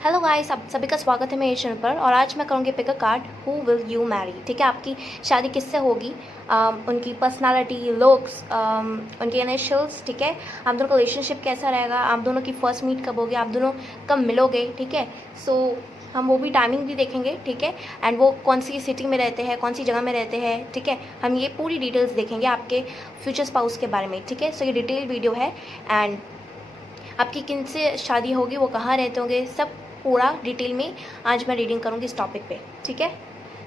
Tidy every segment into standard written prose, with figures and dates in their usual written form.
Hello guys, आप सभी का स्वागत है मेरे चैनल पर। और आज मैं करूँगी pick a card who will you marry. ठीक है, आपकी शादी किससे होगी, उनकी पर्सनालिटी, लुक्स, उनके इनिशियल्स। ठीक है, आप दोनों का रिलेशनशिप कैसा रहेगा, आप दोनों की फर्स्ट मीट कब होगी, आप दोनों कब मिलोगे। ठीक है, सो हम वो भी टाइमिंग भी देखेंगे। ठीक है, एंड वो कौन सी सिटी में रहते हैं, कौन सी जगह में रहते हैं। ठीक है, हम ये पूरी डिटेल्स देखेंगे आपके फ्यूचर स्पाउस के बारे में। ठीक है, सो ये डिटेल वीडियो है एंड आपकी किन से शादी होगी, वो कहाँ रहते होंगे, सब पूरा डिटेल में आज मैं रीडिंग करूँगी इस टॉपिक पे। ठीक है,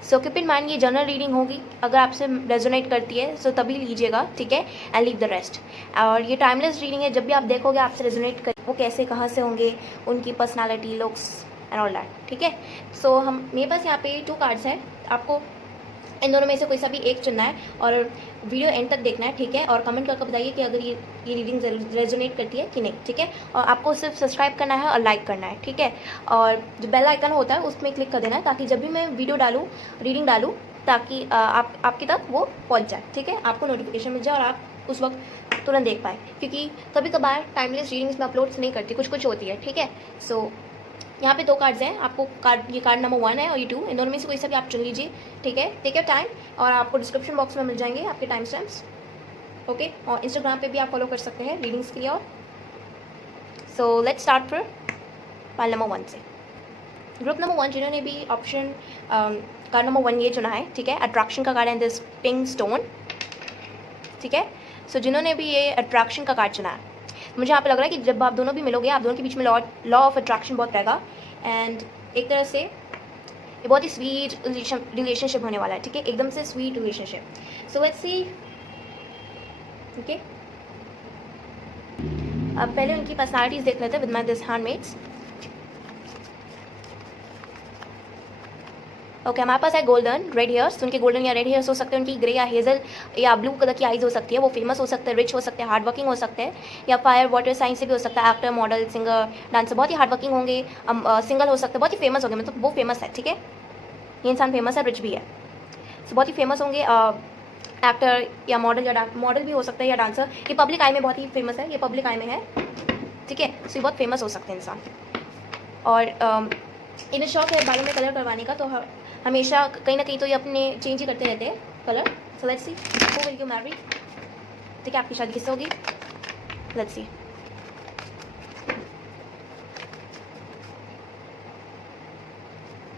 सो कीप इन माइंड ये जनरल रीडिंग होगी, अगर आपसे रेजोनेट करती है सो तभी लीजिएगा। ठीक है, एंड लीव द रेस्ट। और ये टाइमलेस रीडिंग है, जब भी आप देखोगे आपसे रेजोनेट कर वो कैसे कहाँ से होंगे, उनकी personality, looks and all that. ठीक है, सो हम मेरे पास यहाँ पे 2 कार्ड्स हैं, आपको इन दोनों में से कोई सा भी एक चुनना है और वीडियो एंड तक देखना है। ठीक है, और कमेंट करके बताइए कि अगर ये रीडिंग रेजोनेट करती है कि नहीं। ठीक है, और आपको सिर्फ सब्सक्राइब करना है और लाइक करना है। ठीक है, और जो बेल आइकन होता है उसमें क्लिक कर देना है ताकि जब भी मैं वीडियो डालूँ, रीडिंग डालूँ, ताकि आपकी तक वो पहुँच जाए। ठीक है, आपको नोटिफिकेशन मिल जाए और आप उस वक्त तुरंत देख पाए, क्योंकि कभी कभार टाइमलेस रीडिंग्स में अपलोड्स नहीं करती, कुछ होती है। ठीक है, सो यहाँ पे 2 कार्ड्स हैं, आपको ये कार्ड नंबर 1 है और ये 2, इन दोनों में से कोई सा भी आप चुन लीजिए। ठीक है, टेक योर टाइम, और आपको डिस्क्रिप्शन बॉक्स में मिल जाएंगे आपके टाइम स्टैम्प्स। ओके, और इंस्टाग्राम पे भी आप फॉलो कर सकते हैं रीडिंग्स के लिए। और सो लेट्स स्टार्ट फिर पाइल नंबर 1 से। ग्रुप नंबर 1 जिन्होंने भी ऑप्शन कार्ड नंबर 1 ये चुना है। ठीक है, अट्रैक्शन का कार्ड है दिस पिंक स्टोन। ठीक है, सो जिन्होंने भी ये अट्रैक्शन का कार्ड चुना है, मुझे यहाँ पे लग रहा है कि जब आप दोनों भी मिलोगे, आप दोनों के बीच में लॉ ऑफ अट्रैक्शन बहुत रहेगा एंड एक तरह से ये बहुत ही स्वीट रिलेशनशिप होने वाला है। ठीक है, एकदम से sweet relationship. So let's C. Okay, अब पहले उनकी पर्सनालिटीज देख लेते हैं with my this handmades. Okay, हमारे पास है गोल्डन रेड हेयर्स। उनके गोल्डन या रेड हेयर्स हो सकते हैं, उनकी ग्रे या हेजल या ब्लू कलर की आइज हो सकती है, वो फेमस हो सकते हैं, रिच हो सकते हैं, हार्ड वर्किंग हो सकते हैं, या फायर वाटर साइंस से भी हो सकता है, एक्टर, मॉडल, सिंगर, डांसर, बहुत ही हार्ड वर्किंग होंगे, सिंगल हो सकते हैं, बहुत ही फेमस होंगे, मतलब वो फेमस है। ठीक है, ये इंसान फेमस है, रिच भी है, सो बहुत ही फेमस होंगे, एक्टर या मॉडल भी हो सकता है, या डांसर। ये पब्लिक आई में बहुत ही फेमस है, ये पब्लिक आई में है। ठीक है, सो ये बहुत फेमस हो सकते हैं इंसान। और इन्हें शौक है बालों में कलर करवाने का, तो हमेशा कहीं ना कहीं तो ये अपने चेंज ही करते रहते हैं colour. So let's see who will you marry. ठीक है, आपकी शादी किससे होगी, लेट्स सी।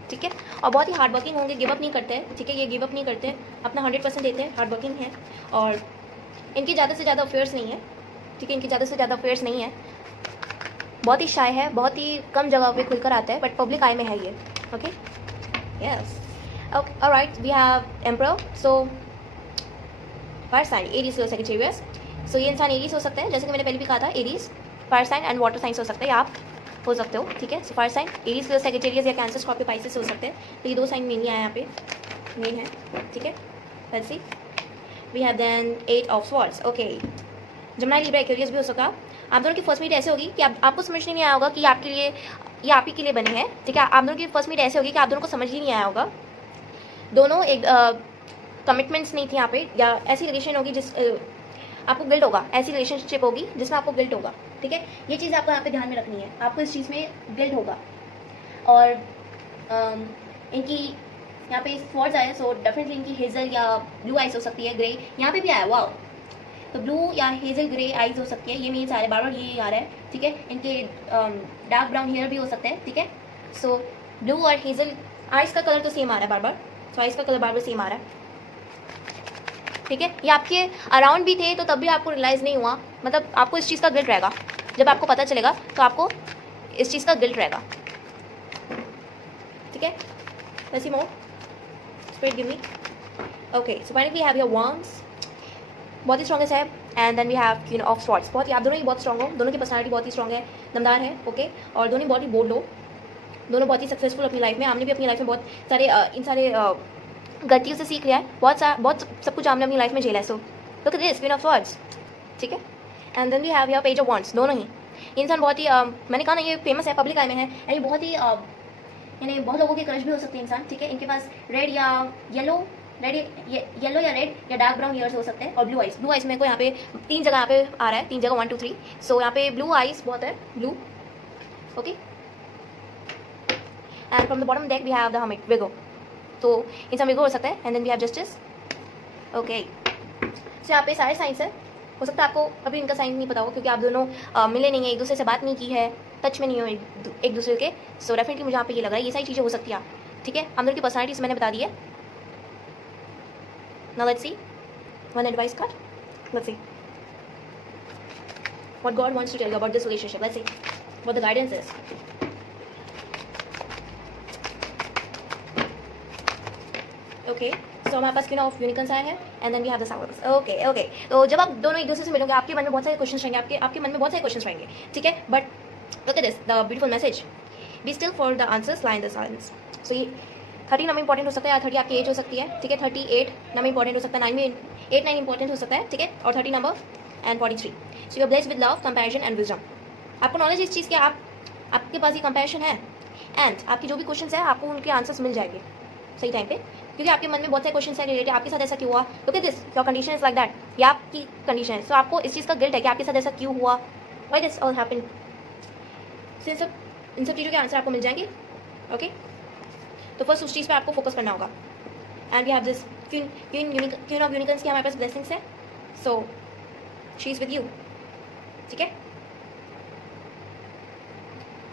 ठीक है, और बहुत ही हार्ड वर्किंग होंगे, गिव अप नहीं करते हैं। ठीक है, ये गिव अप नहीं करते, अपना 100% देते हैं, हार्ड वर्किंग है, और इनकी ज़्यादा से ज़्यादा अफेयर्स नहीं है। ठीक है, इनकी ज़्यादा से ज़्यादा अफेयर्स नहीं है, बहुत ही शाय है, बहुत ही कम जगह पे खुलकर आता है, बट पब्लिक आई में है ये। Okay, yes, okay, all right, we have emperor, so fire sign Aries or Sagittarius। so ये इंसान एरीज हो सकते हैं, जैसे कि मैंने पहले भी कहा था, Aries fire sign and water signs हो सकते हैं, आप हो सकते हो। ठीक है, so fire sign Aries, Sagittarius या कैंसर, स्कॉर्पियो, पाइसेस हो सकते हैं। तो ये 2 साइन मेनली आए यहाँ पे, मेन है। ठीक है, let's see, we have then 8 of swords. Okay, Gemini, Libra, Aquarius भी हो सकता है। आप दोनों की फर्स्ट मीट ऐसे होगी कि आपको समझ नहीं आया होगा कि आपके लिए ये आप ही के लिए बने हैं। ठीक है, आप दोनों की फर्स्ट मीट ऐसे होगी कि आप दोनों को समझ ही नहीं आया होगा, दोनों एक कमिटमेंट्स नहीं थी यहाँ पे, या ऐसी रिलेशन होगी जिस आपको गिल्ट होगा, ऐसी रिलेशनशिप होगी जिसमें आपको गिल्ट होगा। ठीक है, ये चीज़ आपको यहाँ पे ध्यान में रखनी है, आपको इस चीज़ में गिल्ट होगा। और इनकी यहाँ पे स्वॉर्ड्स आए, सो डेफिनेटली इनकी हेजल या ब्लू आइज हो सकती है, ग्रे यहाँ पे भी आया, वाह, तो ब्लू या हेजल ग्रे आइज हो सकती है, ये मीन्स आ रहे बार बार ये आ रहा है। ठीक है, इनके डार्क ब्राउन हेयर भी हो सकते हैं। ठीक है, सो ब्लू और हेजल आइज का कलर तो सेम आ रहा है बार बार, सो आइज का कलर बार बार सेम आ रहा है। ठीक है, ये आपके अराउंड भी थे तो तब भी आपको रियलाइज़ नहीं हुआ, मतलब आपको इस चीज़ का गिल्ट रहेगा, जब आपको पता चलेगा तो आपको इस चीज़ का गिल्ट रहेगा। ठीक है, let's see more, spirit give me. Okay, so finally we have your wands, बहुत ही स्ट्रॉन्गेस्ट है, and then we have queen of swords. बहुत ही, आप दोनों ही बहुत स्ट्रॉन्ग हो, दोनों की पर्सनालिटी बहुत ही स्ट्रॉन्ग है, दमदार है। ओके, और दोनों बहुत ही बोल्ड हो, दोनों बहुत ही सक्सेसफुल अपनी लाइफ में। हमने भी अपनी लाइफ में बहुत सारे इन सारे गलतियों से सीख लिया है, बहुत सब कुछ हमने अपनी लाइफ में झेला है। So look at this queen of swords. ठीक है, and then we have your page of wands। दोनों ही इंसान बहुत ही मैंने कहा ना, ये फेमस है, पब्लिक आई में है, एंड ये बहुत ही यानी बहुत लोगों के क्रश भी हो सकते हैं इंसान। ठीक है, इनके पास रेड या येलो, येलो या रेड या डार्क ब्राउन ईयर्स हो सकते हैं, और ब्लू आइज मेरे को यहाँ पे 3 जगह यहाँ पे आ रहा है, 3 जगह 1 2 3। सो यहाँ पे ब्लू आइज बहुत है, blue. Okay, and from the bottom deck we have the hermit विगो, तो इंसान विगो हो सकता है, and then we have justice. Okay, so यहाँ पे सारे साइंस है। हो सकता है आपको अभी इनका साइन नहीं पता हो क्योंकि आप दोनों मिले नहीं है, एक दूसरे से बात नहीं की है, टच में नहीं हो एक दूसरे के। सो डेफिनेटली मुझे यहाँ पे ये लग रहा है ये सारी चीज़ें हो सकती है। ठीक है, हम दोनों की पर्सनैलिटीज मैंने बता दी है। Now let's see one advice card, let's see what God wants to tell you about this relationship, let's see what the guidance is. Okay, so हमारे पास क्वीन ऑफ यूनिकॉर्न्स आया है, and then we have the saviours. Okay, तो जब आप दोनों एक दूसरे से मिलोगे आपके मन में बहुत सारे क्वेश्चन रहेंगे, आपके मन में बहुत सारे क्वेश्चन रहेंगे। ठीक है, but look at this the beautiful message, be still for the answers lie in the silence. So ये 30 नंबर इंपॉर्टेंट हो सकता है, या 30 आपकी एज हो सकती है। ठीक है, 38 नंबर इंपॉर्टेंट हो सकता है, 9 इंपॉर्टेंट हो सकता है। ठीक है, और 30 number and 43। So you are blessed with love, compassion and wisdom. आपको नॉलेज इस चीज़ की आपके पास ये कंपैशन है, एंड आपकी जो भी क्वेश्चन है आपको उनके आंसर्स मिल जाएंगे सही टाइम पे, क्योंकि आपके मन में बहुत सारे क्वेश्चन है रिलेटेड आपके साथ ऐसा क्यों हुआ, look at this your condition is like that, ये आपकी कंडीशन है। सो आपको इस चीज़ का गिल्ट है कि आपके साथ ऐसा क्यों हुआ, व्हाई दिस ऑल हैपेंड। इन सब चीज़ों के आंसर आपको मिल जाएंगे। ओके, तो फर्स्ट उस चीज़ पे आपको फोकस करना होगा। And we have this queen of unicorns की हमारे पास ब्लेसिंग्स है, so she is with you. ठीक है,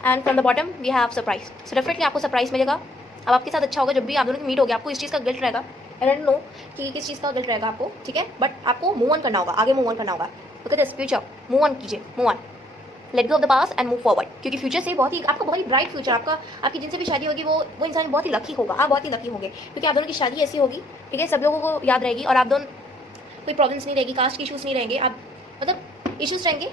and from the bottom we have surprise. So definitely आपको सरप्राइज मिलेगा। अब आपके साथ अच्छा होगा, जब भी आप दोनों की मीट होगी आपको इस चीज़ का गिल्ट रहेगा, आई डोंट नो कि किस चीज़ का गिल्ट रहेगा आपको। ठीक है, बट आपको मूव ऑन करना होगा, आगे मूव ऑन करना होगा। Look at this future, move on कीजिए, move on, let go of the past and move forward, क्योंकि फ्यूचर से आपका बहुत ही ब्राइट फ्यूचर, आपकी जिनसे भी शादी होगी वो इंसान बहुत ही लकी होगा, आप बहुत ही लकी होंगे, क्योंकि आप दोनों की शादी ऐसी होगी। ठीक है, सब लोगों को याद रहेगी, और आप दोनों कोई प्रॉब्लम्स नहीं रहेगी, कास्ट के इशूज़ नहीं रहेंगे, आप मतलब इशूज़ रहेंगे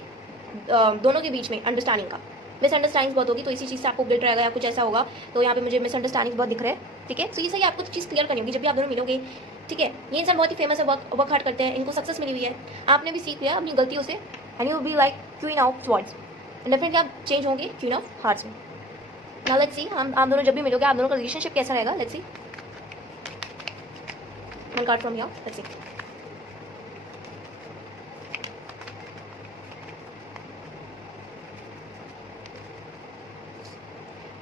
दोनों के बीच में, अंडरस्टैंडिंग का। मिसअंडरस्टैंडिंग बहुत होगी, तो इसी चीज़ से आपको गिल्ट रहेगा या कुछ ऐसा होगा। तो यहाँ पे मुझे मिसअंडरस्टैंडिंग बहुत दिख रहा है। ठीक है, तो ये सही आपको चीज़ क्लियर करनी होगी जब भी आप दोनों मिलोगे। ठीक है, ये इंसान बहुत ही फेमस है, वर्क हार्ड करते हैं, इनको सक्सेस मिली हुई है, आपने भी सीख लिया अपनी गलतियों से, and you will be like queen of swords, definitely आप चेंज होंगे क्वीन ऑफ हार्ट्स में। नाउ लेट्स सी आप दोनों जब भी मिलोगे आप दोनों का रिलेशनशिप कैसा रहेगा। Let's see one card from here, let's see.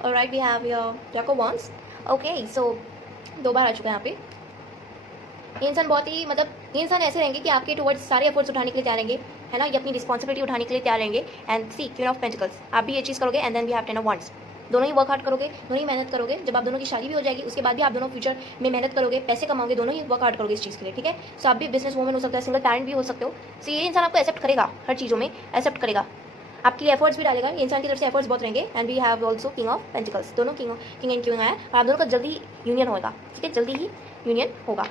Alright, we have your jack of wands. Okay, so 2 बार आ चुका है यहाँ पे। ये इंसान बहुत ही मतलब ये इंसान ऐसे रहेंगे कि आपके टुवर्ड्स सारे एफर्ट्स उठाने के लिए तैयार रहेंगे, है ना, ये अपनी रिस्पॉन्सिबिलिटी उठाने के लिए तैयार रहेंगे। And see queen of pentacles, आप भी ये चीज़ करोगे, and then we have 10 of wands. दोनों ही वर्क हार्ड करोगे, दोनों ही मेहनत करोगे। जब आप दोनों की शादी भी हो जाएगी उसके बाद भी आप दोनों फ्यूचर में मेहनत करोगे, पैसे कमाओगे, दोनों ही वर्क हार्ड करोगे इस चीज़ के लिए। ठीक है, सो आप भी बिजनेस वूमन हो सकता है, सिंगल पैरेंट भी हो सकते हो। सो ये इंसान आपको एक्सेप्ट करेगा, हर चीज़ों में एक्सेप्ट करेगा, आपके लिए एफर्ट्स भी डालेगा। ये इंसान की तरफ से एफर्ट्स बहुत रहेंगे। And we have also king of pentacles, दोनों किंग एंड क्वीन आया, और आप दोनों का जल्दी ही यूनियन होगा। ठीक है, जल्दी ही यूनियन होगा।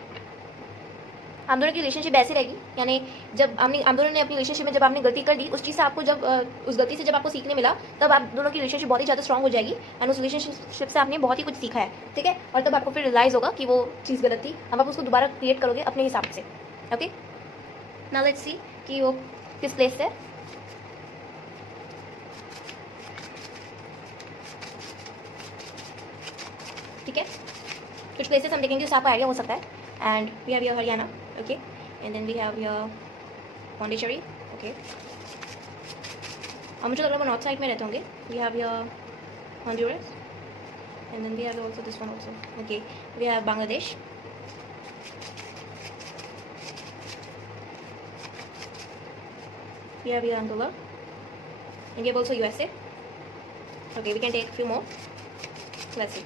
आप दोनों की रिलेशनशिप ऐसे रहेगी, यानी जब आप दोनों ने अपनी रिलेशनशिप में जब आपने गलती कर दी, उस चीज़ से आपको जब उस गलती से जब आपको सीखने मिला, तब आप दोनों की रिलेशनशिप बहुत ही ज़्यादा स्ट्रॉन्ग हो जाएगी, एंड उस रिलेशनशिप से आपने बहुत ही कुछ सीखा है। ठीक है, और तब आपको फिर रियलाइज़ होगा कि वो चीज़ गलत थी, अब आप उसको दोबारा क्रिएट करोगे अपने हिसाब से। ओके, नाउ लेट्स सी कि वो किस प्लेस से। ठीक है, कुछ प्लेसेस हम देखेंगे उससे आपको आइडिया हो सकता है। And we have your Haryana, okay, and then we have your Pondicherry, okay, और मुझे लग रहा है वो नॉर्थ साइड में रहते होंगे। We have your Honduras, and then we have also this one also, okay, we have Bangladesh, we have your Angola, and we have also USA, okay, we can take few more, let's see.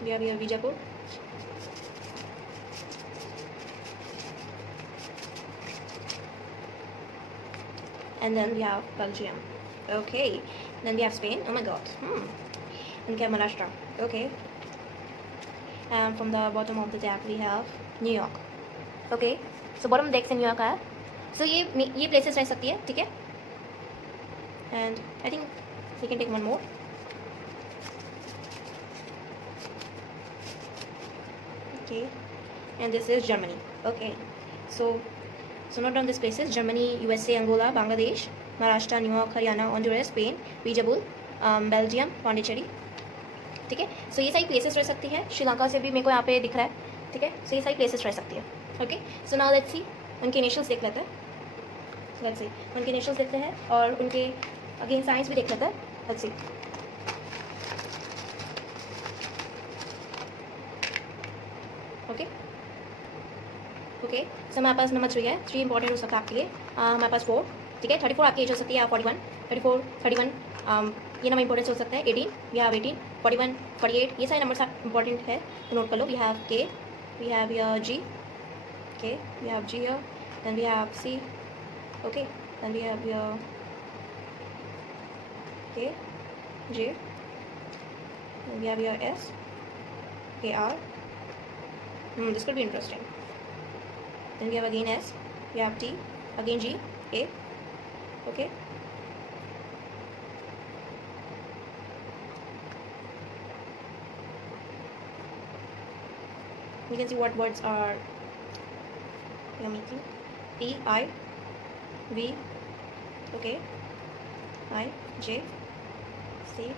We have here Vijaypur, and then we have Belgium, okay, then we have Spain, oh my god, and we have Maharashtra, okay, and from the bottom of the deck we have New York, okay, so bottom deck से New York आया, so ये places रह सकती है। ठीक है, and I think we can take one more, okay, and this is Germany, okay, so note down these places: Germany, USA, Angola, Bangladesh, Maharashtra, New York, Haryana, Honduras, Spain, Vijaypur, Belgium, Pondicherry। ठीक है, सो ये सारी places रह सकती है। श्रीलंका से भी मेरे को यहाँ पे दिख रहा है। ठीक है, सो ये सारी प्लेसेस रह सकती है। ओके, सो नाउ लेट्स सी उनके इनिशियल्स देख लेते हैं। लेट्स सी उनके इनिशियल्स देखते हैं और उनके अगेन साइंस भी देख लेते हैं। लेट्स सी ओके, सो हमारे पास नंबर 3 है। 3 इंपॉर्टेंट हो सकता है आपके लिए। हमारे पास 4, ठीक है। 34 आपकी एज हो सकती है, या 41, 34, 31, ये नंबर इंपॉर्टेंट हो सकता है। 18, वी हैव 18, 41, 48, ये सारे नंबर्स आप इंपॉर्टेंट है तो नोट कर लो। We have K, we have your G, K, we have G here, then we have C, okay, then we have your K, J, then we have your S, K R, this could be interesting. Then we have again S, we have T, again G, A, okay. You can see what words are we are making. P, I, V, okay, I, J, C,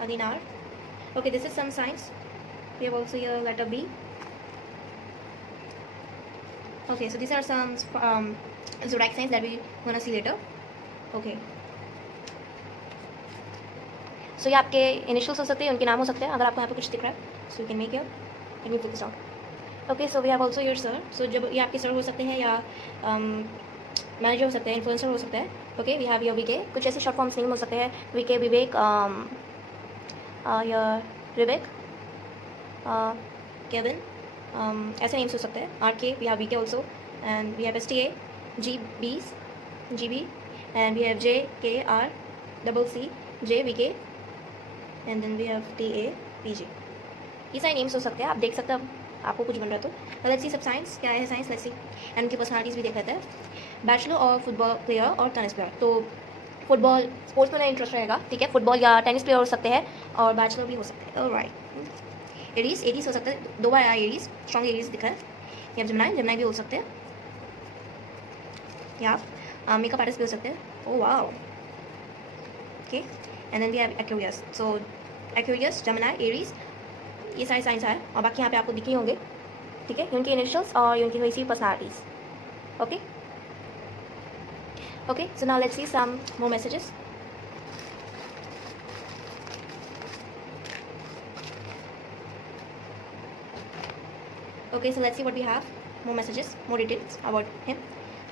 again R. Okay, this is some signs. We have also your letter B. Okay, so these are some zodiac signs that we wanna see later. Okay. So ये आपके initials हो सकते हैं, उनके नाम हो सकते हैं। अगर आपको यहाँ पे कुछ दिख रहा है, so you can make your and you focus on. Okay, so we have also your sir. So जब ये आपके सर हो सकते हैं, या मैनेजर हो सकते हैं, इन्फ्लुएंसर हो सकते हैं। Okay, we have your VK. कुछ ऐसे शॉर्ट फॉर्म्स नेम हो सकते हैं, VK, Vivek, your Vivek, Kevin, ऐसे नेम्स हो सकते हैं। RK, we have VK also, and we have STA, GB, and we have JKR, CC, JVK, and then we have TA, PG। ये सारे नेम्स हो सकते हैं, आप देख सकते हैं आपको कुछ बन रहा है तो। लेट्स सी सब साइंस क्या है, साइंस लेट्स सी, एंड उनकी पर्सनालिटीज़ भी देख लेते हैं। बैचलर और फुटबॉल प्लेयर और टेनिस प्लेयर, तो फुटबॉल स्पोर्ट्स में इंटरेस्ट रहेगा, ठीक है। फुटबॉल या टेनिस प्लेयर हो सकते हैं, और बैचलर भी हो सकते हैं। ऑलराइट, एरीज हो सकता है, 2 बार आया एरीज, स्ट्रॉन्ग एरीज दिखा है। या जमनाई भी हो सकते हैं, या मेकअप आर्टिस्ट भी हो सकते हैं। Oh wow, okay, and then we have Aquarius. So Aquarius, Gemini, Aries, ये सारे साइंस है, और बाकी यहाँ पे आपको दिखे होंगे, ठीक है, उनके इनिशियल्स और उनकी वैसी personalities. Okay okay, so now let's see some more messages. Okay, so let's see what we have. More messages, more details about him.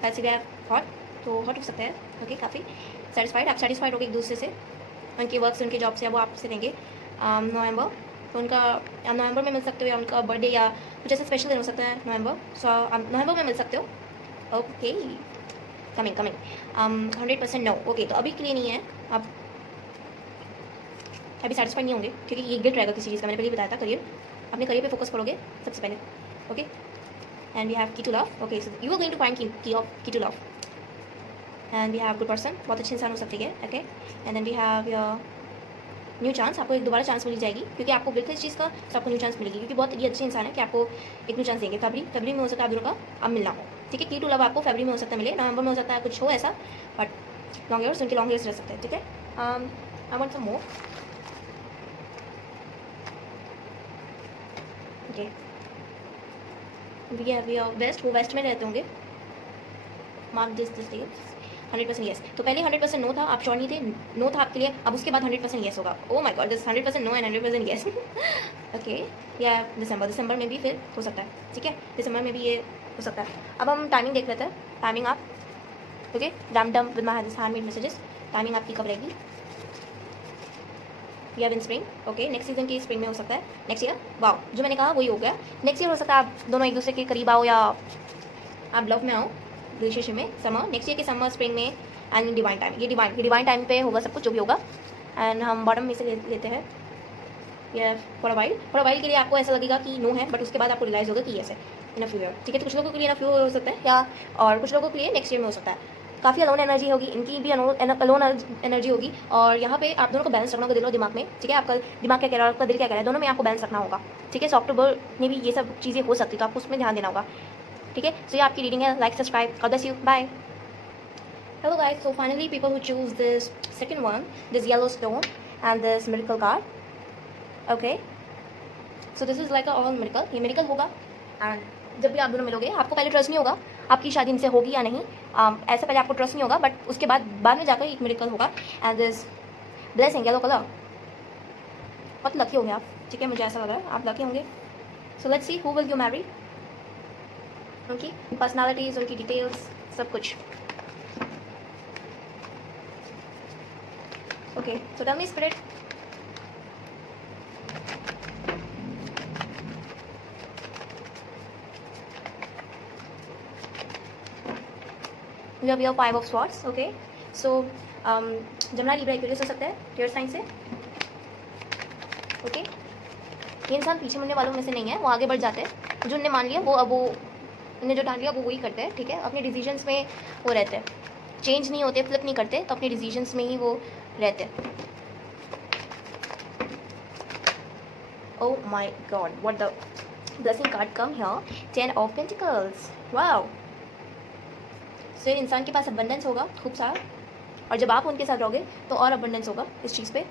Let's see, we have hot, तो hot हो सकता है, okay, काफ़ी satisfied, आप satisfied हो गए एक दूसरे से, उनके वर्क से, उनके जॉब से, वो आपसे देंगे। नवंबर, तो उनका आप नवंबर में मिल सकते हो, या उनका बर्थडे या कुछ ऐसा स्पेशल दिन हो सकता है नवंबर, सो आप नवंबर में मिल सकते हो। Okay, coming 100% no. ओके, तो अभी के लिए नहीं है, आप अभी सेटिस्फाइड नहीं होंगे, ठीक है। ये गिल्ट रहेगा किसी चीज़ का, मैंने पहले बताया था। करियर, अपने करियर पे फोकस करोगे सबसे पहले, okay. And we have key to love, okay, so you are going to find key to love, and we have good person, बहुत अच्छे इंसान हो सकते हैं, okay. And then we have your new chance, आपको एक दोबारा चांस मिल जाएगी, क्योंकि आपको गिल्ट है इस चीज़ का, तो आपको न्यू चांस मिलेगी, क्योंकि बहुत ये अच्छे इंसान है कि आपको एक न्यू चांस देंगे। फरवरी में हो सकता है आप दोनों का अब मिलना हो, ठीक है। की टू लव आपको फरवरी में हो सकता है मिले, नवंबर में हो सकता है कुछ हो ऐसा, बट लॉन्ग ईयर्स, उनके लॉन्ग ईयर्स रह सकते हैं, ठीक है। I want some more, okay. We have west, वो वेस्ट में रहते होंगे, मार्क दिस डेट, 100% येस। तो पहले 100% नो था, आप श्योर नहीं थे, नो था आपके लिए, अब उसके बाद 100% येस होगा। Oh my God, this 100% no and 100% yes. Okay, या दिसंबर में भी फिर हो सकता है, ठीक है, दिसंबर में भी ये हो सकता है। अब हम टाइमिंग देख लेते हैं, टाइमिंग आप, okay, done with my handmade messages, timing आपकी कब रहेगी। We have in spring, okay, next season की स्प्रिंग में हो सकता है, नेक्स्ट ईयर। वाओ, जो मैंने कहा वही हो गया, नेक्स्ट ईयर हो सकता है आप दोनों एक दूसरे के करीब आओ, या आप लव में आओ, रिलेशनशिप में। समर, नेक्स्ट ईयर के समर, स्प्रिंग में, एंड डिवाइन टाइम, ये डिवाइन टाइम पे होगा सब कुछ जो भी होगा। एंड हम बॉटम में से लेते हैं, ये फॉर अ वाइल के लिए आपको ऐसा लगेगा कि नो है, बट उसके बाद आपको रियलाइज होगा कि यस है, इन अ फ्यू ईयर, ठीक है। तो कुछ लोगों के लिए इन अ फ्यू हो सकता है, या और कुछ लोगों के लिए नेक्स्ट ईयर में हो सकता है। काफ़ी अलोन एनर्जी होगी, इनकी भी अलोन एनर्जी होगी, और यहाँ पे आप दोनों को बैलेंस रखना होगा दिल और दिमाग में, ठीक है। आपका दिमाग क्या कह रहा है, आपका दिल क्या कह रहा है, दोनों में आपको बैलेंस रखना होगा, ठीक है। सो अक्टूबर में भी ये सब चीज़ें हो सकती है, तो आपको उसमें ध्यान देना होगा, ठीक है। सो ये आपकी रीडिंग है, like subscribe, God bless you, bye. Hello guys, so finally people who choose this second one, this yellow stone and this miracle card, okay, so this is like a all miracle, ये miracle होगा। and जब भी आप दोनों मिलोगे, आपको पहले trust नहीं होगा आपकी शादी इनसे होगी या नहीं, ऐसे पहले आपको ट्रस्ट नहीं होगा, बट उसके बाद में जाकर एक मिरेकल होगा। And this blessing yellow colour, बहुत लकी होंगे आप, ठीक है, मुझे ऐसा लग रहा है आप लकी होंगे। So let's see who will you marry. उनकी पर्सनालिटीज़, उनकी डिटेल्स, सब कुछ। Okay, so tell me spirit, we have your 5 of swords. Okay, so Gemini Libra Aquarius हो सकता है टेयर साइन से। ओके, ये इंसान पीछे मुड़ने वालों में से नहीं है, वो आगे बढ़ जाते हैं। जो उनने मान लिया वो अब वो उन्हें जो ठान लिया वो वही करते हैं, ठीक है। अपने डिसीजंस में वो रहते हैं, चेंज नहीं होते, फ्लिप नहीं करते, तो अपने डिसीजंस में ही वो रहते हैं। Oh my God, what the blessing card come here? 10 of Pentacles. Wow. So इंसान के पास abundance होगा खूब सारा, और जब आप उनके साथ रहोगे तो और abundance होगा इस चीज़ पे।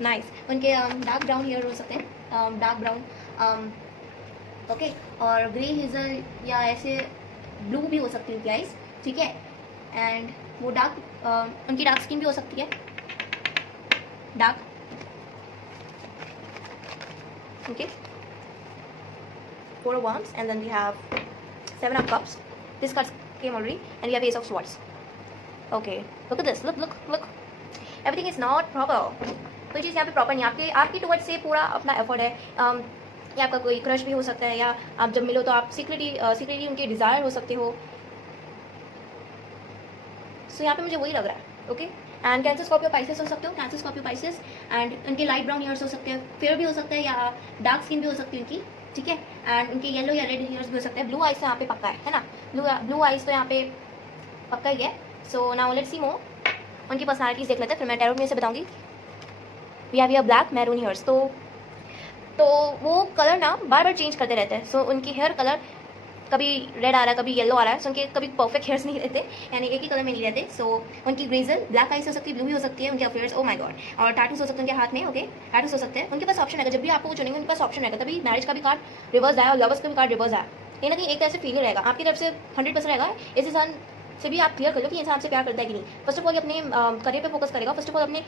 नाइस। उनके डार्क ब्राउन हेयर हो सकते हैं, डार्क ब्राउन, ओके, और ग्रे हेजल या ऐसे ब्लू भी हो सकती है उनकी आइज, ठीक है। एंड वो डार्क उनकी डार्क स्किन भी हो सकती है, dark, okay, 4 of wands, and then we have 7 of cups. This card came already, and we have ace of swords. Okay, look at this, look, everything is not proper. कोई चीज़ यहाँ पे proper नहीं, आपके towards से पूरा अपना effort है। या आपका कोई क्रश भी हो सकता है, या आप जब मिलो तो आप सीक्रेटली उनके डिज़ायर हो सकते हो। सो यहाँ पे मुझे वही लग रहा है, okay. And cancer Scorpio Pisces हो सकते हो, कैंसर स्कॉर्पियो पाइसेस, एंड उनके लाइट ब्राउन हेयर्स हो सकते हैं, फेयर भी हो सकता है, या डार्क स्किन भी हो सकती है उनकी, ठीक है। एंड उनके येलो या रेड हेयर्स भी हो सकते हैं। ब्लू आइज तो यहाँ पे पक्का है ना, ब्लू आइज तो यहाँ पे पक्का ही है। सो नाउ लेट्स सी मोर उनकी पर्सनालिटीज देख लेते हैं, फिर मैं टैरोट में से बताऊंगी। We have your black maroon hairs, तो वो कलर ना बार बार चेंज करते रहते हैं। सो उनकी हेयर कलर कभी रेड आ रहा है, कभी येलो आ रहा है। सो उनके कभी परफेक्ट हेयर्स नहीं रहते, यानी एक ही कलर में नहीं रहते। सो उनकी ग्रेजल ब्लैक आइज हो सकती है, ब्लू भी हो सकती है। उनके अफेयर्स, ओ माय गॉड, और टैटूज हो सकते हैं उनके हाथ में, ओके, टैटूज हो सकते हैं। उनके पास ऑप्शन है, जब भी आपको वो चुनेंगे उनके पास ऑप्शन है। तभी मैरिज का भी कार्ड रिवर्स आया और लवर्स का भी कार्ड रिवर्स आया। कहीं ना कहीं एक तरह से फीलिंग रहेगा आपकी तरफ से 100% रहेगा। इस इंसान से भी आप क्लियर कर लो कि इंसान आपसे प्यार करता है कि नहीं। फर्स्ट ऑफ ऑल अपने करियर पे फोकस करेगा, फर्स्ट ऑफ ऑल अपने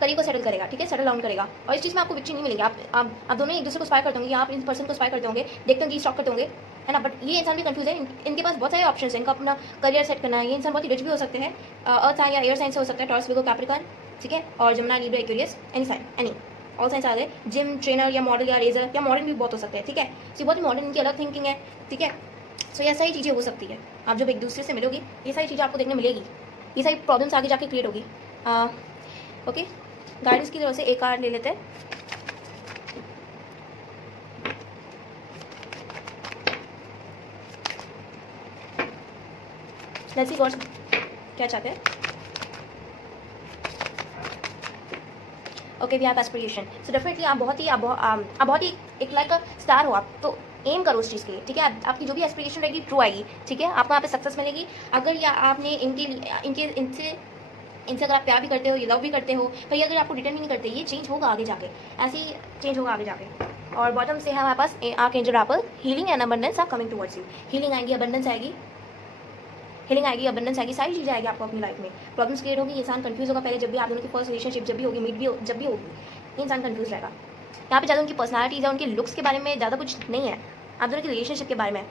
करियर को सेटल करेगा, ठीक है, सेटल डाउन करेगा। और इस चीज़ में आपको विक्ट्री नहीं मिलेगी। आप दोनों एक दूसरे को स्पायर करते होंगे, आप इन पर्सन को स्पायर करते होंगे, देखते होंगे, स्टॉक करते होंगे, है ना। बट ये इंसान भी कंफ्यूज है, इनके पास बहुत सारे ऑप्शन है इनका अपना करियर सेट करना। ये इंसान बहुत ही रिच भी हो सकते हैं, अर्थ साइन या एयर साइन से हो सकता है, टॉरस, विर्गो, कैप्रिकॉर्न, ठीक है, और Gemini, Libra, Aquarius, any sign, any all signs आ गए। जिम ट्रेनर या मॉडल या रेजर या मॉडर्न भी बहुत हो सकते हैं, ठीक है। तो बहुत ही मॉडर्न, इनकी अलग थिंकिंग है, ठीक है। सो ये सारी चीज़ें हो सकती है। आप जब एक दूसरे से मिलोगी ये सारी चीज़ें आपको देखने मिलेगी, ये सारी प्रॉब्लम्स आगे जाके क्रिएट होगी। ओके, गाइडेंस की तरफ से एक कार्ड ले लेते हैं। लेट्स सी गॉड्स क्या चाहते हैं। Okay, we have aspiration. So definitely आप बहुत ही एक लाइक अ स्टार हो आप, तो एम करो उस चीज़ के लिए, ठीक है। आपकी जो भी एस्पिरेशन रहेगी ट्रू आएगी, ठीक है, आपको यहाँ पे सक्सेस मिलेगी। अगर या आपने इनसे अगर आप प्यार भी करते हो, ये लव भी करते हो, तो ये अगर आपको रिटर्न भी नहीं करते, ये चेंज होगा आगे जाके, ऐसे ही चेंज होगा आगे जाके। और बॉटम से है हमारे पास archangel Raphael, healing and abundance are coming towards you. Healing आएगी, अबंडेंस आएगी, हीलिंग आएगी, अबंडेंस आएगी, सारी चीज़ें आएगी आपको अपनी लाइफ में। प्रॉब्लम्स क्रिएट होगी, इंसान कंफ्यूज होगा। पहले जब भी आप दोनों की फर्स्ट रिलेशनशिप जब भी होगी, जब भी होगी, इंसान कंफ्यूज रहेगा। यहाँ पे ज़्यादा उनकी पर्सनालिटीज़ है, उनके लुक्स के बारे में ज़्यादा कुछ नहीं है, आप दोनों की रिलेशनशिप के बारे में।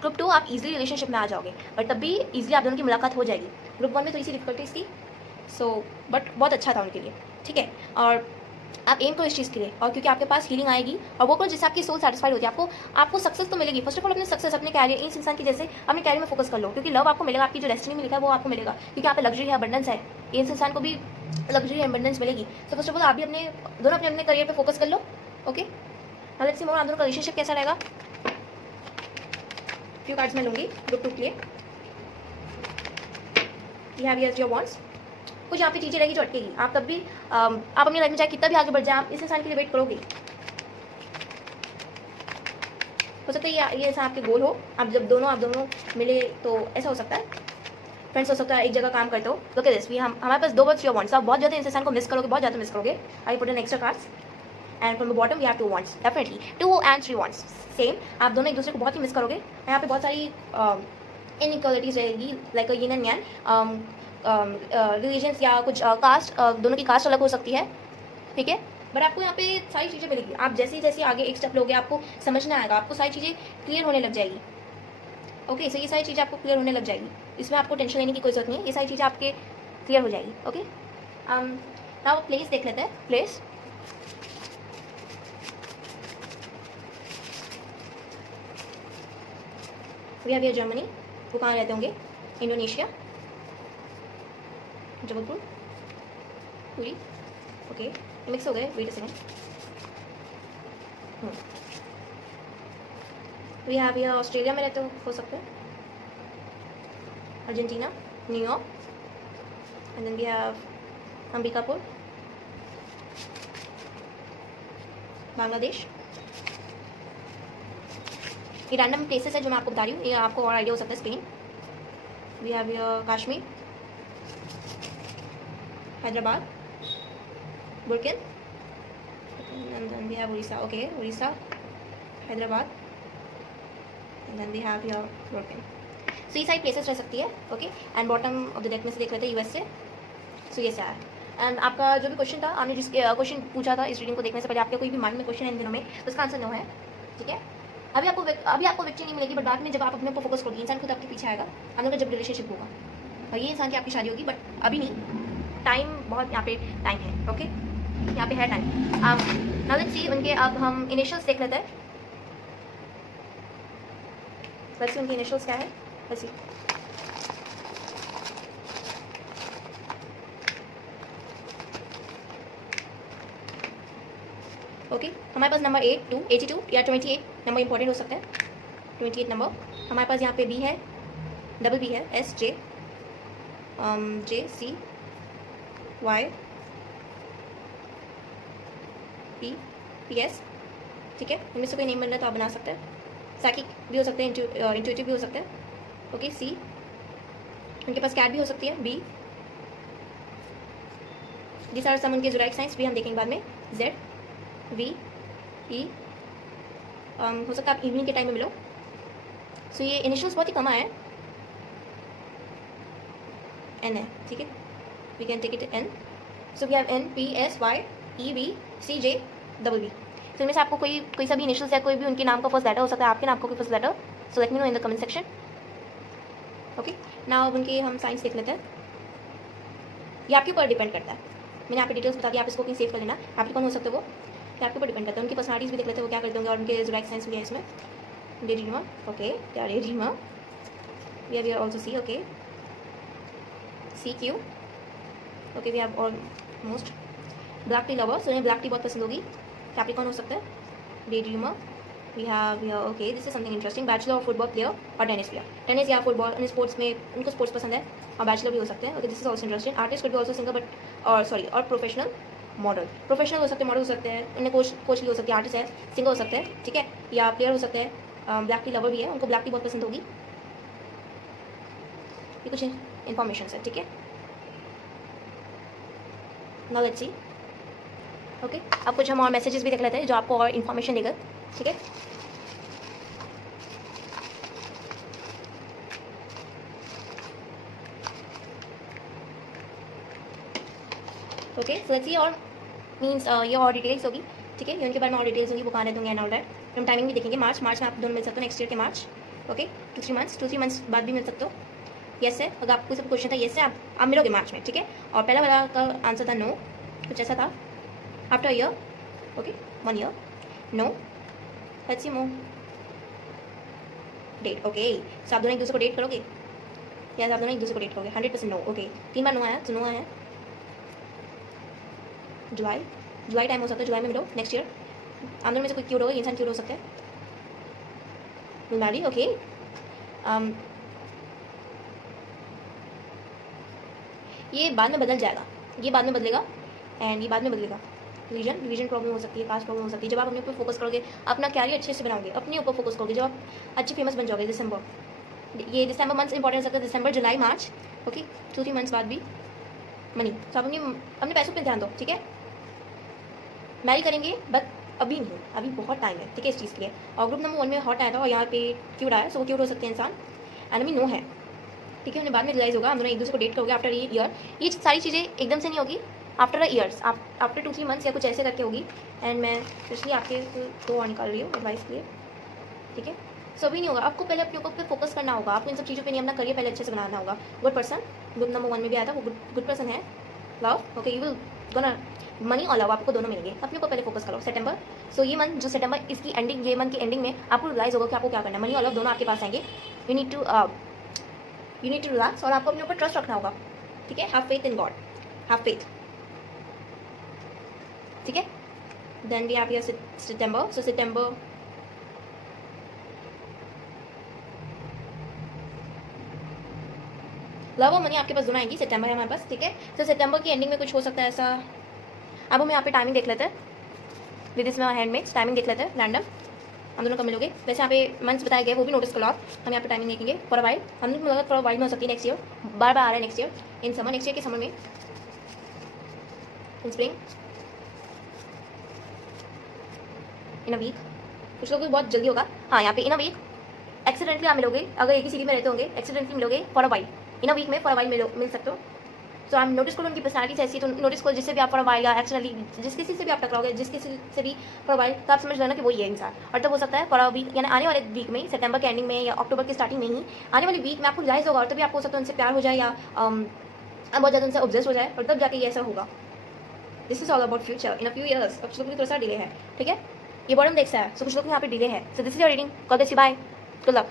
ग्रुप 2 आप इजीली रिलेशनशिप में आ जाओगे, बट तब भी इजीली आप दोनों की मुलाकात हो जाएगी। ग्रुप 1 में थोड़ी सी डिफिकल्टीज थी, सो बट बहुत अच्छा था उनके लिए, ठीक है। और आप एम करो इस चीज़ के लिए, और क्योंकि आपके पास हीलिंग आएगी, और वो करो जिससे आपकी सोल सेटिस्फाइड होती है। आपको सक्सेस तो मिलेगी। फर्स्ट ऑफ ऑल अपने सक्सेस, अपने कैरियर, इस इंसान की जैसे अपने कैरियर में फोकस कर लो, क्योंकि लव आपको मिलेगा, आपकी जो डेस्टिनी मिलेगा वो आपको मिलेगा, क्योंकि यहाँ पे लग्जरी है, अबंडेंस है। इस इंसान को भी लग्जरी अबंडेंस मिलेगी। तो फर्स्ट ऑफ ऑल आप भी दोनों अपने करियर पर फोकस कर लो, ओके। लेट्स सी मोर आप दोनों का रिलेशनशिप कैसा रहेगा। फ्यू कार्ड्स मैं लूँगी ग्रुप 2 के लिए। You have your wants. कुछ यहाँ पे चीज़ें रहेगी जो अटकेगी, आप तब भी आप अपनी लाइफ में चाहे कितना भी आगे बढ़ जाए, आप इस इंसान के लिए वेट करोगे। हो सकता है ये ऐसा आपके गोल हो, आप दोनों मिले तो ऐसा हो सकता है। फ्रेंड्स हो सकता है, एक जगह काम करते हो। लोग दिस हमारे पास 2 वर्ड्स योर वांट्स। आप बहुत ज़्यादा इस इंसान को मिस करोगे, बहुत ज़्यादा मिस करोगे। I put an extra cards and from the bottom we have 2 wands, definitely 2 and 3 wands. Same, आप दोनों एक दूसरे को बहुत ही मिस करोगे। यहाँ पे बहुत सारी इनइक्वालिटीज रहेगी, like yin and yang, religions या कुछ कास्ट, दोनों की कास्ट अलग हो सकती है, ठीक है। बट आपको यहाँ पे सारी चीज़ें मिलेगी। आप जैसे जैसे आगे एक स्टेप लोगे आपको समझना आएगा, आपको सारी चीज़ें क्लियर होने लग जाएगी। ओके, सो ये सारी चीज़ें आपको क्लियर होने लग जाएगी, इसमें आपको टेंशन लेने की कोई जरूरत नहीं है, ये सारी चीज़ें आपके क्लियर हो जाएगी। ओके, नाउ प्लेस देख लेते हैं। प्लेस वी हैव जर्मनी, वो कहाँ रहते होंगे? इंडोनेशिया, जबलपुर, पूरी। ओके, मिक्स हो गए, wait a second. We have ये ऑस्ट्रेलिया में रहते हो सकते हैं, Argentina, New York, and then we have Ambikapur, Bangladesh. ये रैंडम प्लेसेस है जो मैं आपको बता रही हूँ, ये आपको और आइडिया हो सकता है। Spain, we have Kashmir, Hyderabad, Burkina, and then we have Orissa. Okay, Orissa, Hyderabad, and then we have your Burkina. So ये सारी प्लेसेस रह सकती है। Okay, and bottom of the deck में से देख लेते हैं यूएस से। सो ये है। एंड आपका जो भी क्वेश्चन था, आपने जिस क्वेश्चन पूछा था इस रीडिंग को देखने से पहले, आपके कोई भी माइंड में क्वेश्चन है इन दिनों में, तो उसका आंसर नो है। ठीक है, अभी आपको विक्ट्री नहीं मिलेगी, बट बाद में जब आप अपने ऊपर फोकस करोगे, इंसान खुद आपके पीछे आएगा। हम लोग का जब रिलेशनशिप होगा, और ये इंसान की आपकी शादी होगी, बट अभी नहीं, टाइम बहुत यहाँ पे टाइम है। ओके, यहाँ पे है टाइम। आप नाउ लेट्स सी उनके, अब हम इनिशियल्स देख लेते हैं। लेट्स सी उनके इनिशियल्स क्या है। लेट्स सी ओके, हमारे पास नंबर 82, 82 या 28 नंबर इंपॉर्टेंट हो सकता है। 28 नंबर हमारे पास यहाँ पे बी है, डबल बी है, एस जे सी वाई पी पी एस। ठीक है, इनमें से कोई नेम बन रहा है तो आप बना सकते हैं। साइकिक भी हो सकते हैं, इंट्यूटिव भी हो सकते हैं। ओके, सी, उनके पास कैट भी हो सकती है। बी, दिस आर सम उनके ज़ोडिएक साइंस भी हम देखेंगे बाद में। जेड, वी, ई, हो सकता है आप इवनिंग के टाइम में मिलो। सो ये इनिशियल्स बहुत ही कम आए हैं। एन है, ठीक है, we can take it N. So we have N, P, S, Y, E, V, C, J, double B. तो इनमें से आपको कोई सा भी इनिशियल्स या कोई भी उनके नाम का फर्स्ट लेटर हो सकता है, आपके नाम का कोई first letter, so let me know in the comment section. Okay, now अब उनके हम साइंस देख लेते हैं। ये आपके ऊपर डिपेंड करता है, मैंने यहाँ पे डिटेल्स बता दिया, आप इसको कहीं सेव कर लेना। आपके कौन हो सकते हैं वो, ये आपके ऊपर डिपेंड करता है। उनकी पर्सनालिटीज़ भी देख लेते हैं वो क्या करते होंगे, और उनके ज़ोडिएक साइंस भी है इसमें। डे ड्रीमर, ओके, क्या day dreamer, we are also C. Okay, C Q, okay, we have almost black tea lover, so उन्हें ब्लैक टी बहुत पसंद होगी। कैप्रिकॉर्न हो सकता है, day dreamer, we have here, okay, this is something interesting, bachelor और football player और tennis player. Tennis या फुटबॉल, इन स्पोर्ट्स में उनको स्पोर्ट्स पसंद है, और बैचलर भी हो सकते हैं। Okay, this is also interesting. Artist could be also singer, but और सॉरी, और प्रोफेशनल मॉडल, प्रोफेशनल हो सकते हैं, मॉडल हो सकते हैं, उन्हें कोच भी हो सकती है, आर्टिस्ट है, सिंगर हो सकते हैं, ठीक है, या प्लेयर हो सकते हैं। ब्लैक टी लवर भी है, उनको ब्लैक टी बहुत पसंद होगी। ये कुछ इन्फॉर्मेशन है, ठीक है। Now let's C. ओके, अब कुछ हम और मैसेजेस भी देख लेते हैं जो आपको और इन्फॉर्मेशन देगा, ठीक है। ओके, सो लेट्स सी, और मीन्स ये और डिटेल्स होगी, ठीक है, ये उनके बारे में और डिटेल्स होंगी, वो कहाँ रहते होंगे एंड ऑल दैट। हम टाइमिंग भी देखेंगे। मार्च में आप दोनों मिल सकते हो, नेक्स्ट ईयर के मार्च। ओके, 2-3 मंथ्स बाद भी मिल सकते हो। येस है, अगर आपको सब क्वेश्चन था येस है, आप मिलोगे मार्च में, ठीक है। और पहला वाला का आंसर था नो, कुछ ऐसा था। After year, okay, 1 year, no. Let's see more date. Okay, so आप दोनों एक दूसरे को डेट करोगे, या आप दोनों एक दूसरे को डेट करोगे। 100% नो। ओके, 3 बार नो आया, तो नो आया। जुलाई टाइम हो सकता है, जुलाई में मिलो नेक्स्ट ईयर। आप दोनों में से कोई क्यूट होगा, इंसान क्यूट हो सकता है। Will marry, okay. ये बाद में बदल जाएगा, ये बाद में बदलेगा, एंड ये बाद में बदलेगा। रिलीजन प्रॉब्लम हो सकती है, कास्ट प्रॉब्लम हो सकती है। जब आप अपने ऊपर फोकस करोगे, अपना कैरियर अच्छे से बनाओगे, अपने ऊपर फोकस करोगे, जब आप अच्छे फेमस बन जाओगे। ये दिसंबर मंथ्स इंपॉर्टेंट हो सकता है, दिसंबर, जुलाई, मार्च। ओके, 2-3 मंथ्स बाद भी मनी। तो आप अपने पैसों पर ध्यान दो, ठीक है। मैरी करेंगे, बट अभी नहीं, अभी बहुत टाइम है, ठीक है, इस चीज़ के लिए। और ग्रुप नंबर 1 में हॉट आया था, और यहाँ पे क्यूट आया, सो वो क्यूट हो सकते हैं इंसान। एनिमी नो है, ठीक है, उन्हें बाद में रिलाइज होगा, हम दोनों एक दूसरे को डेट करोगे आफ्टर ईयर। ये सारी चीज़ें एकदम से नहीं होगी, आफ्टर अ ईयर्स, आप आफ्टर 2-3 मंथ्स या कुछ ऐसे करके होगी। एंड मैं इसलिए आपके दो और निकाल रही हूँ एडवाइस के लिए, ठीक है। सो अभी नहीं होगा, आपको पहले अपने ऊपर फोकस करना होगा, आपको इन सब चीज़ों पे नहीं, अपना करियर पहले अच्छे से बनाना होगा। गुड पर्सन, गुड नंबर 1 में भी आया था, वो गुड पर्सन है। Love, okay, you will gonna money और लव आपको दोनों मिलेंगे, अपने ऊपर पहले फोकस करो। सितंबर, सो ये मंथ जो सितंबर, इसकी एंडिंग, ये मंथ की एंडिंग में आपको रियलाइज होगा कि आपको क्या करना है। मनी और लव दोनों आपके पास आएंगे। यू नीड टू रिलैक्स और आपको अपने ऊपर ट्रस्ट रखना होगा, ठीक है। Have faith in God, have faith, ठीक है। Then we have here September, so September love और मनी आपके पास दोनों आएंगी। सितंबर है हमारे पास, ठीक है। तो सितंबर की एंडिंग में कुछ हो सकता है ऐसा। अब हम यहाँ पे टाइमिंग देख लेते हैं, with this my handmades, timing देख लेते हैं रैंडम, हम दोनों कब मिलोगे। वैसे यहाँ पे मंथ्स बताए गए, वो भी नोटिस करो आप। हम यहाँ पे टाइमिंग देखेंगे फॉर अ वाइल, हम लोग फॉर अ वाइल में हो सकती है नेक्स्ट ईयर, बार बार आ रहा है next year, in summer, next year के समर में, इन स्प्रिंग, इन अ वीक। कुछ लोग बहुत जल्दी होगा, हाँ यहाँ पे इन अ वीक एक्सीडेंटली आप मिलोगे, अगर एक ही सिटी में रहते होंगे, एक्सीडेंटली मिलोगे for a while, in a week में फॉर अ वाइल मिल सकते हो। सो आप नोटिस करो उनकी पर्सनालिटीज ऐसी, तो नोटिस करो जिससे भी आप फॉर अ वाइल या एक्चुअली जिस किसी से भी आप टकराओगे, जिस किसी से भी फॉर अ वाइल, तो आप समझ लेना कि वो ये इंसान। और तब हो सकता है फॉर अ वीक, यानी आने वाले वीक में, सितंबर के एंडिंग में या अक्टूबर की स्टार्टिंग में ही, आने वाली वीक में आपको रियलाइज होगा, और तभी आपको हो सकता है उनसे प्यार हो जाए या आप बहुत ज़्यादा उनसे ऑब्सेस हो जाए, और तब जाके ये ऐसा होगा। This is all about future in a few years. कुछ लोगों को थोड़ा सा डिले है, ठीक है, ये बॉटम देखता है, सो कुछ लोग यहाँ पे डिले है। So this is your reading, God bless you, bye, good luck.